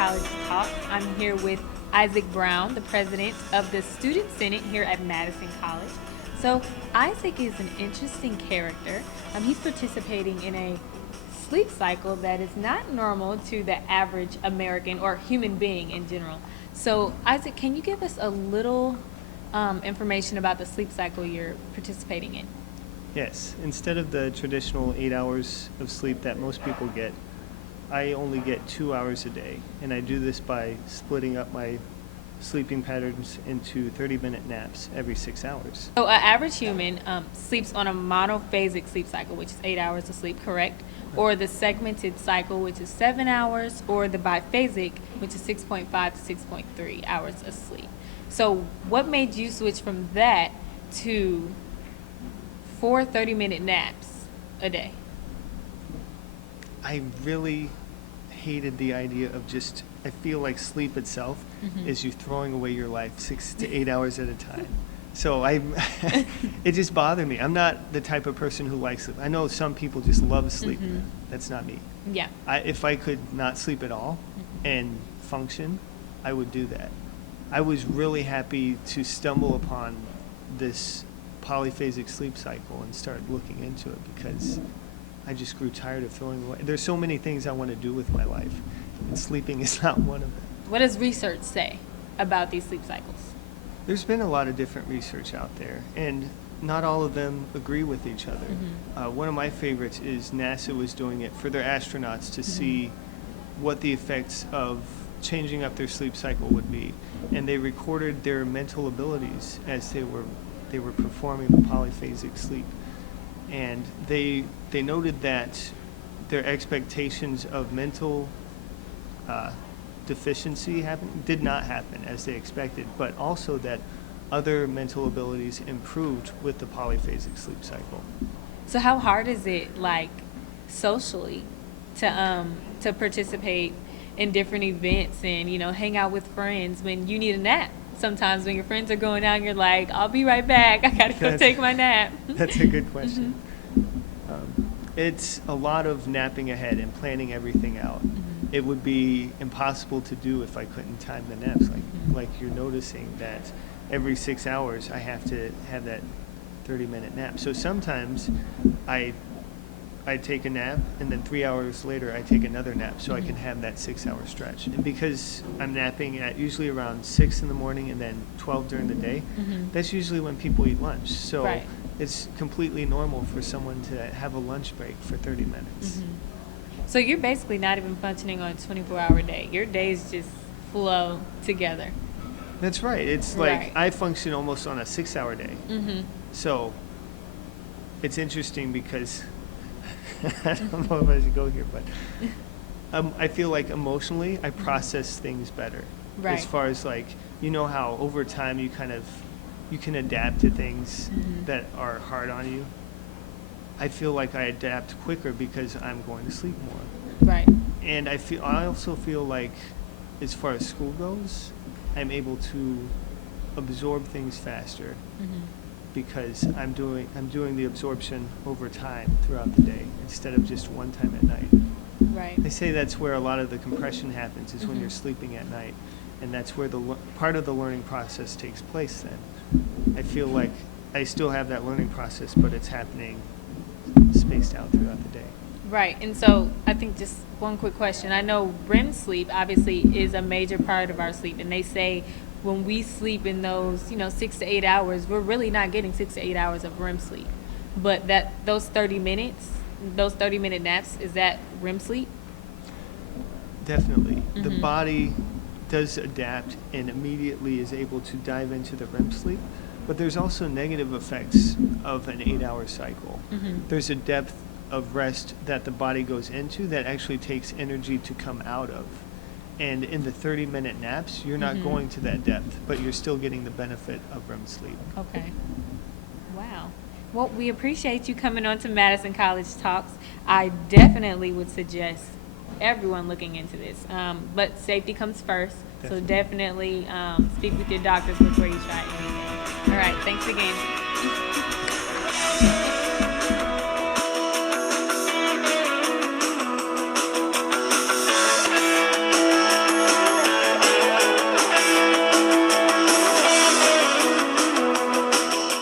College Talk. I'm here with Isaac Brown, the president of the Student Senate here at Madison College. So, Isaac is an interesting character. He's participating in a sleep cycle that is not normal to the average American or human being in general. So, Isaac, can you give us a little information about the sleep cycle you're participating in? Yes, instead of the traditional 8 hours of sleep that most people get, I only get 2 hours a day. And I do this by splitting up my sleeping patterns into 30-minute naps every 6 hours. So, an average human sleeps on a monophasic sleep cycle, which is 8 hours of sleep, correct? Or the segmented cycle, which is 7 hours, or the biphasic, which is 6.5 to 6.3 hours of sleep. So, what made you switch from that to 4 30-minute naps a day? I really hated the idea of I feel like sleep itself is you throwing away your life 6 to 8 hours at a time. So it just bothered me. I'm not the type of person who likes sleep. I know some people just love sleep. That's not me. Yeah. If I could not sleep at all and function, I would do that. I was really happy to stumble upon this polyphasic sleep cycle and start looking into it because I just grew tired of throwing away. There's so many things I want to do with my life, and sleeping is not one of them. What does research say about these sleep cycles? There's been a lot of different research out there, and not all of them agree with each other. One of my favorites is NASA was doing it for their astronauts to see what the effects of changing up their sleep cycle would be, and they recorded their mental abilities as they were performing the polyphasic sleep, and they noted that their expectations of mental deficiency did not happen as they expected, but also that other mental abilities improved with the polyphasic sleep cycle. So how hard is it, like, socially to participate in different events and, hang out with friends when you need a nap? Sometimes when your friends are going out, you're like, I'll be right back. I gotta go take my nap. That's a good question. It's a lot of napping ahead and planning everything out. It would be impossible to do if I couldn't time the naps. Like you're noticing that every 6 hours I have to have that 30-minute nap. So sometimes I take a nap, and then 3 hours later I take another nap so I can have that 6-hour stretch. And because I'm napping at usually around 6 in the morning and then 12 during the day, that's usually when people eat lunch. So it's completely normal for someone to have a lunch break for 30 minutes. So you're basically not even functioning on a 24-hour day. Your days just flow together. That's right. It's like I function almost on a 6-hour day. So it's interesting because I don't know if I should go here, but I feel like emotionally I process things better. As far as how over time you can adapt to things that are hard on you. I feel like I adapt quicker because I'm going to sleep more. Right. And I also feel like as far as school goes, I'm able to absorb things faster. Because I'm doing the absorption over time throughout the day instead of just one time at night. Right. They say that's where a lot of the compression happens is when you're sleeping at night, and that's where part of the learning process takes place then. I feel like I still have that learning process, but it's happening spaced out throughout the day. Right. And so I think just one quick question. I know REM sleep obviously is a major part of our sleep, and they say when we sleep in those, 6 to 8 hours, we're really not getting 6 to 8 hours of REM sleep. But those 30-minute naps, is that REM sleep? Definitely. The body does adapt and immediately is able to dive into the REM sleep. But there's also negative effects of an 8-hour cycle. There's a depth of rest that the body goes into that actually takes energy to come out of. And in the 30-minute naps, you're not going to that depth, but you're still getting the benefit of REM sleep. Okay. Wow. Well, we appreciate you coming on to Madison College Talks. I definitely would suggest everyone looking into this. But safety comes first. So definitely speak with your doctors before you try anything. All right. Thanks again.